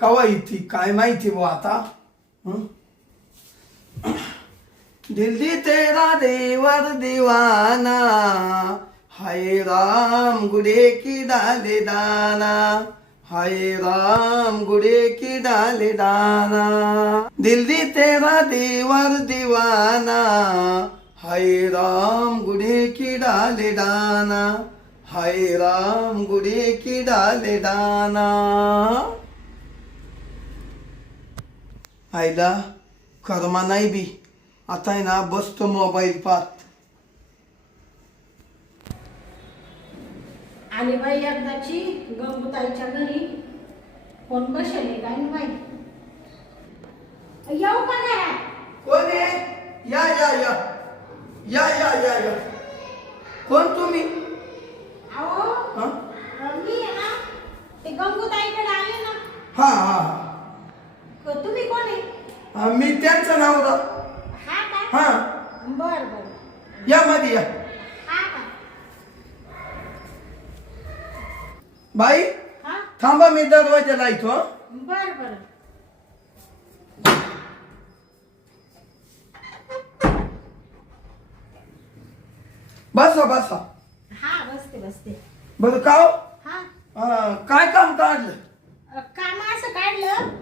कवा येते काय माहिती बुवा आता. दिल दी तेरा देवर दीवाना, हाय राम गुड़े की डाले दाना, हाय राम गुड़े की डाले दाना. दिल दी तेरा देवर दीवाना, हाय राम गुड़े की डाले दाना, हाय राम गुड़े की डाले दाना. आईला कर्मा नाही बी. आता आहे ना बसतो मोबाईल पाहत. आली बाई एकदाची गंगूताईच्या घरी. कोण बसले काय माहिती. येऊ का घरात? कोण आहे? या या या या या या या. कोण तुम्ही? अहो हा मी आहे ना ते गंगूताईकडे आले ना. हा हा तुम्ही कोण आहे? हा. मी त्यांचं नाव दा. हा का? हा बर बर. या मध्ये या. हा का? बाई हा थांबा मी दरवाजाला येतो. बर बर. बसा बसा. हा बसते बसते. बरं का हो? हा काय काम काढलं? काम असं काढलं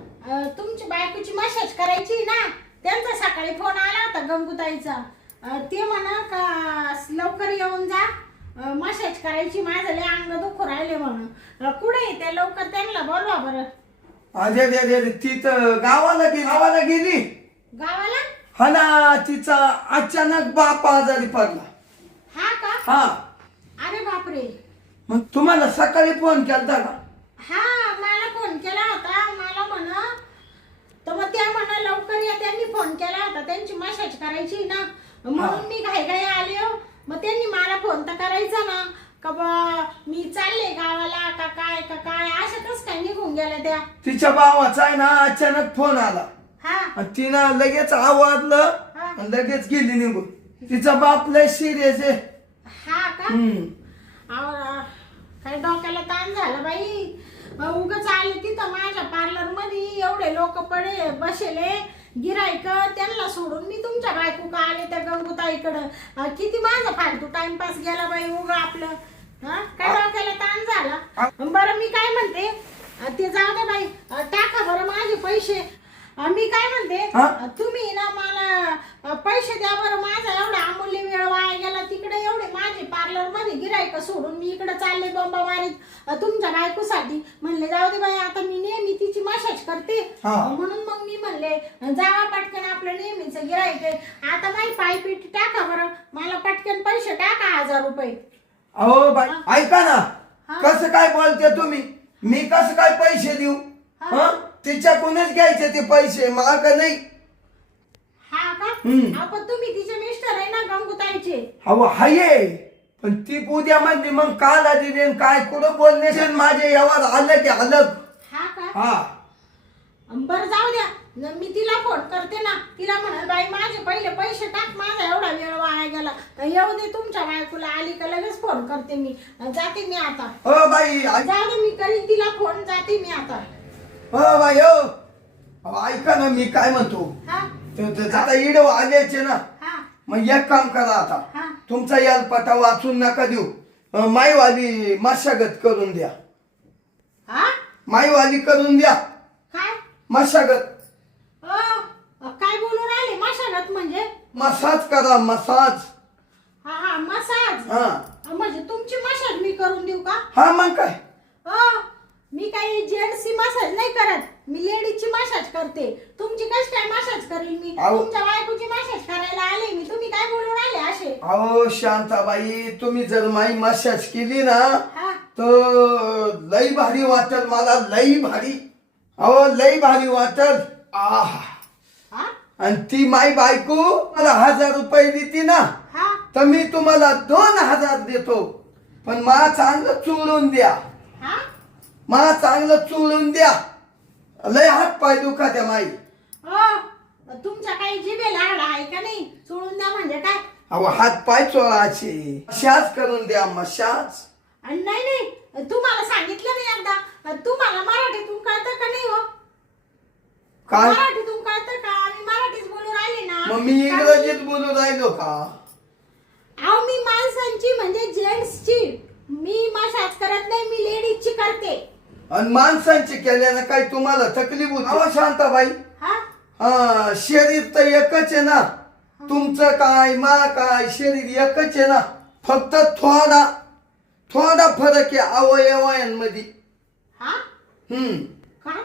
तुमची बायकोची मसाज करायची ना. त्यांचा सकाळी फोन आला होता गंगूताईचा. ते म्हणा का लवकर येऊन जा मसाज करायची. माझं लय अंग दुखू राहिले म्हणून. कुठे त्या लवकर त्यांना बोलवा बरं. अरे रे रे ती तर गावाला गेली. गावाला? हा ना तिचा अचानक बाप आजारी पडला. हा का? हा अरे बापरे. मग तुम्हाला सकाळी फोन केलता का? हा मला फोन केला होता. मला म्हणा तर मग त्या म्हणा लवकर या. त्यांनी फोन केला होता त्यांची मसाज करायची ना म्हणून मी घाई आले हो. मग त्यांनी मला फोन तर करायचा ना का बा मी चालले गावाला का काय असं कस काय निघून गेल्या त्या. तिच्या भावाचा आहे ना अचानक फोन आला. हा आणि तिनं लगेच आवडलं हा. आणि लगेच गेली निघून. तिचा बाप लय सिरियस आहे. हा का? अहो, काय डोक्याला ताण झाला बाई. उगाच आले तिथं माझ्या पार्लर मध्ये एवढे लोक पडे बसेले गिरायक. त्यांना सोडून मी तुमच्या बायको का आले त्या गंगूताईकडं. किती माझा फालतू टाइमपास गेला बाई उगा आपलं. हा काय डोक्याला ताण झाला. बरं मी काय म्हणते ते जाऊ दे बाई. टाका बरं माझे पैसे. मी काय म्हणते तुम्ही ना मला पैसे द्या बरं. माझा एवढा अमूल्य वेळ वाया गेला तिकडे. एवढे माझे पार्लर मध्ये गिरायक सोडून मी इकडे चालले बोंबा मारीत तुमच्या बायकोसाठी. म्हणले जाऊ दे बाई आता मी नेहमी तिची मसाज करते म्हणून मग मी म्हणले जावा पटकन आपलं नेहमीचं गिरायक आहे. आता माझी पायपीट टाका बरं. मला पटकन पैसे टाका 1000 रुपये. अहो बाई ऐका ना कसं काय बोलते तुम्ही. मी कसं काय पैसे देऊ? तिच्याकडूनच घ्यायचे ते पैसे मला का नाही. हा का? आपण तुम्ही तिचे मिस्टर आहे ना गंगूताईचे. अहो हाये पण ती उद्या म्हणली मग काल आधी काय कुठं बोलणे माझे यावर आलं की अलग. हा का? हा बरं जाऊ द्या. मी तिला फोन करते ना. तिला म्हणाल बाई माझे पहिले पैसे टाक. माझा एवढा वेळ वाया गेला. येऊ दे तुमच्या बायकोला आली का लगेच फोन करते मी. जाते मी आता. हो बाई जाऊ दे मी करीन तिला फोन. जाते मी आता. हो बाई हो ऐका ना मी काय म्हणतो. हा आता इडो आल्याचे ना. हा मग एक काम करा आता. हा तुमचा याल पटा वाचून नका देऊ. माईवाली मशागत करून द्या. हा माईवाली करून द्या काय? मशागत. काय बोलून राहिले? मशागत म्हणजे? मसाज करा मसाज. हा हा मसाज. हा म्हणजे तुमची मसाज मी करून देऊ का? हा मग काय. मी काही जेंट्सची मसाज नाही करत. मी लेडीजची मसाज करते. तुमची कशी काय मसाज करील मी? तुमच्या बायकोची मसाज करायला आले मी. तुम्ही काय बोलून राहिले असे? अहो शांताबाई तुम्ही जर माई मसाज केली ना हा तर लई भारी वाटल मला. लई भारी. अहो लई भारी वाटल. आहा हा आणि ती माई बायको मला 1000 रुपये देते ना हा तर मी तुम्हाला 2000 देतो. पण मला चांगलं चुळून द्या. हा मला चांगलं चुळून द्या. लय हात पाय दुखा त्या माई. तुमच्या काही जिभेला हाड आहे का नाही? चोळून द्या म्हणजे काय? अहो हात पाय चोळायचे. मशाज करून द्या मशाज. नाही नाही तुम्हाला सांगितलं नाही एकदा. तुम्हाला मराठीतून कळतं का नाही हो? काय? मराठीतून कळतं का? मी मराठीच बोलू राहिले ना. मग मी इंग्रजीत बोलू राहिलो का? अहो मी माणसांची म्हणजे जेंट्सची मी मशाज करत नाही, मी लेडीजची करते. आणि माणसांची केल्यानं काय तुम्हाला तकलीफ होती? अहो शांताबाई, हा शरीर तर एकच आहे ना, तुमचं काय मा काय शरीर एकच आहे ना, फक्त थोडा थोडा फरक आहे अवयवांमध्ये. हा काय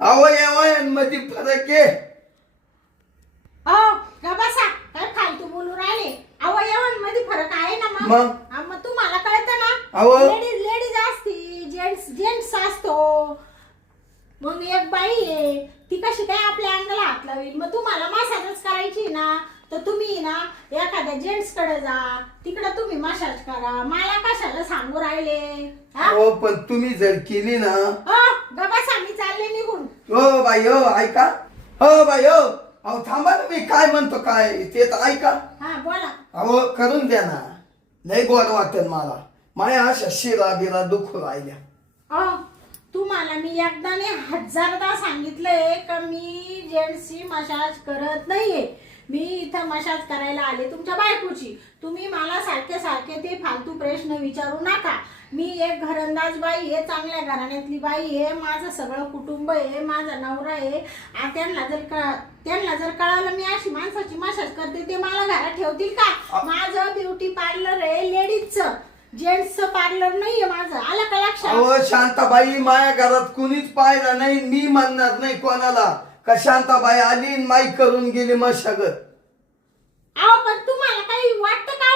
अवयवांमध्ये फरक आहे. हो का बसा, काय फालतू बोलू राहिले. अवयवांमध्ये फरक आहे ना. मग? मग तुम्हाला कळतं ना. अहो. लेडीज लेडीज असती, जेंट्स जेंट्स असतो. मग एक बाई आहे ती कशी काय आपल्या अंगाला हात लावेल. मग तुम्हाला मसाजच करायची ना, तर तुम्ही ना एखाद्या जेंट्स कडे जा, तिकडे तुम्ही मसाज करा. मला कशाला सांगू राहिले. हो पण तुम्ही जर केली ना. बसा मी चालले निघून. हो बाई हो ऐका. हो बाई हो, अहो थांबा ना, मी काय म्हणतो काय ते तर ऐका. हा बोला. अहो करून द्या ना, लय गोड वाटेल मला. माझ्या अशा शिरा बिरा दुखू राहिल्या. तुम्हाला मी एकदा ने हजारदा सांगितलंय का मी जेंट्सची मसाज करत नाहीये. मी इथं मसाज करायला आले तुमच्या बायकोची. तुम्ही मला सारखे सारखे ते फालतू प्रश्न विचारू नका. मी एक घरंदाज बाई आहे, चांगल्या घराण्यातली बाई आहे, माझं सगळं कुटुंब आहे, माझा नवरा आहे. त्यांना जर कळालं मी अशी माणसाची मसाज करते, ते मला घरात ठेवतील का? माझं ब्युटी पार्लर आहे लेडीजचं, जेंट्सचं पार्लर नाहीये माझं. आलं का लक्षात? अहो शांताबाई, माझ्या घरात कुणीच पाहिला नाही, मी म्हणणार नाही कोणाला का शांताबाई आली आणि माई करून गेली मशागत. अहो पण तुम्हाला काही वाटतं का?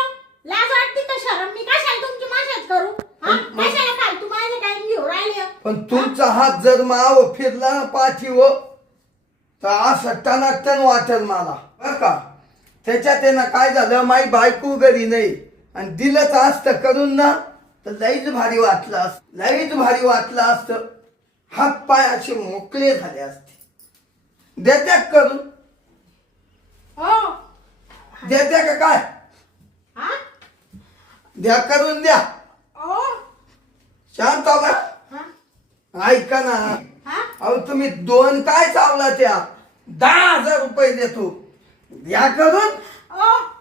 लाज वाटते का? शरम? मी कशाला तुमची मसाज करू? कशाला फालतू माझे टाइम घेऊ राहिले? पण तुमचा हात जर माव फिरला ना पाठीव तर असं टनाटन वाटेल मला बर का. त्याच्यात आहे ना काय झालं, माई बायको घरी नाही आणि दिलंच असतं करून ना तर लईच भारी वाटलं असत, लईच भारी वाटलं असतं. हात पाय असे मोकळे झाले असते. देत्या करून? देत्या का काय? द्या करून द्या. शांताबाई ऐका ना. अहो तुम्ही दोन काय चावला त्या 10,000 रुपये देतो, द्या करून.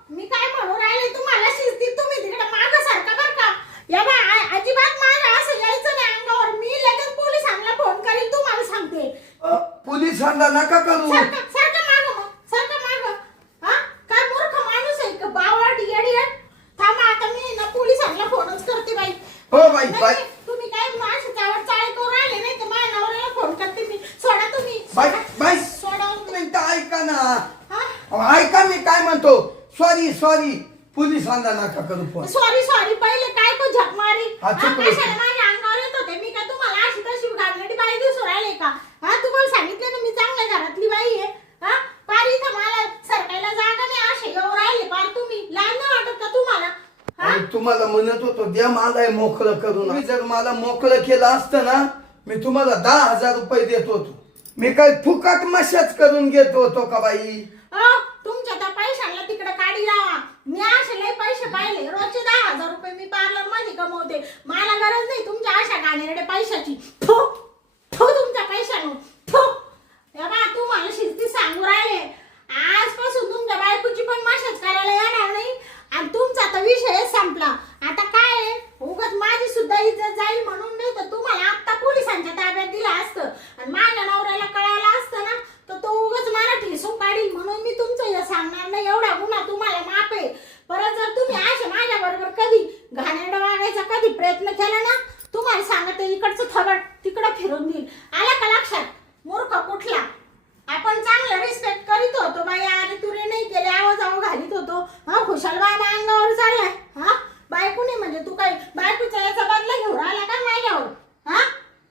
मी काय म्हणू राहिले तुम्हाला शिस्तीत तुम्ही तिकडे मागं सारखा बर का. या बा अजिबात मागं असं यायचं नाही अंगावर. मी लगेच पोलिसांना फोन करीन तुम्हाला सांगते. पोलिसांना नका करू. सारखं मागं मग सारखं मागं. काय मूर्ख माणूस आहे का? बावळट येडियट. थांबा आता मी ना पोलिसांना फोनच करते बाई. हो बाई बाई, तुम्ही काय माझ्या त्यावर चाळे करू राहिले नाही तर माझ्या नवऱ्याला फोन करते मी. सोडा तुम्ही. बाई बाई सोडा. मिनिटं ऐका ना. ऐका मी काय म्हणतो. सॉरी सॉरी, पोलिसांना नका करू फोन. सॉरी सॉरी पहिले काय को झक मारी. चुकलं. कशाला माझ्या अंगावर येत होते? मी का तुम्हाला अशी तशी घालणारी बाई दिसू राहिले का? तुम्हाला सांगितलं ना मी चांगल्या घरातली बाई आहे. पार इथं मला सरकायला जागा नाही असे येऊ राहिले पार. तुम्ही लहान नाही वाटत का तुम्हाला? तुम्हाला म्हणत होतो द्या मला मोकळं करून. मी जर मला मोकळं केलं असतं ना, मी तुम्हाला 10,000 रुपये देत होतो. मी काय फुकट मशाज करून घेत होतो का बाई? तुमच्या त्या पैशाला तिकडे काढी लावा. मी असे लय पैसे पाहिले. रोजचे 10,000 रुपये मी पार्लर मध्ये कमवते. मला गरज नाही तुमच्या अशा गाणेरडे पैशाची. तुमच्या पैशानं तुम्हाला शिस्ती सांगू राहिले. आजपासून तुमच्या बायकोची पण मशाज करायला येणार नाही आणि तुमचा तर विषय संपला. आता काय आहे, उगाच माझी सुद्धा इज्जत जाईल म्हणून नाही तर तुम्हाला आता पोलिसांच्या ताब्यात दिलं असतं आणि माझ्या नवऱ्याला कळायला असतं ना तर तो उगाच मला ठेसून काढील. म्हणून मी तुमचं हे सांगणार नाही. एवढा गुन्हा तुम्हाला माफ आहे. परत जर तुम्ही असे माझ्या बरोबर कधी घाणेरडं वागायचा कधी प्रयत्न केला ना, तुम्हाला सांगते इकडचं थोबड तिकडं फिरून देईल. आला का लक्षात? मूर्ख कुठला. आपण चांगलं रिस्पेक्ट करीत होतो बाई. अरे तुरे नाही केले, आवाज घालीत होतो. खुशाल बाबा अंगावर चाललाय. बायको नाही म्हणजे तू काय बायकोचा याचा बदला घेऊन राहिला का माझ्यावर?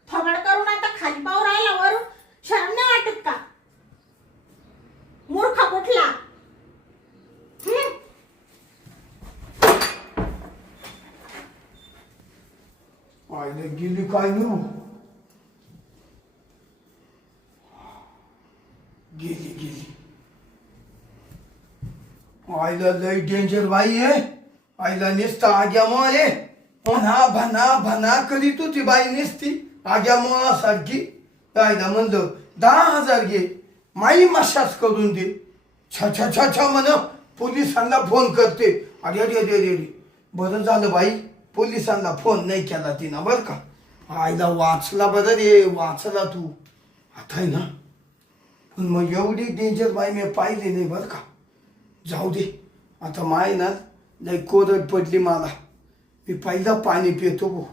थोबड करून आता खाली पाव राहिला वरून. शरम नाही वाटत का? मूर्ख कुठला. आईला गेली काय नू. गेली गेली. आईला लय डेंजर बाई आहे. आईला नेसता आग्या मारे भना भना भना करीत होती बाई नेसती आग्या सारखी. आईला म्हणलं 10,000 घे. माई मसाज करून दे. छ छ छ छ म्हण पोलिसांना फोन करते. अरे अरे अरे अरे अरे. बरं झालं बाई पोलिसांना फोन नाही केला तिनं बरं का. आईला वाचला बरं रे, वाचला तू. आता आहे ना, पण मग एवढी डेंजर बाई मी पाहिली नाही बरं का. जाऊ दे आता माय ना लई कोरड पडली मला. मी पहिला पाणी पितो भाऊ.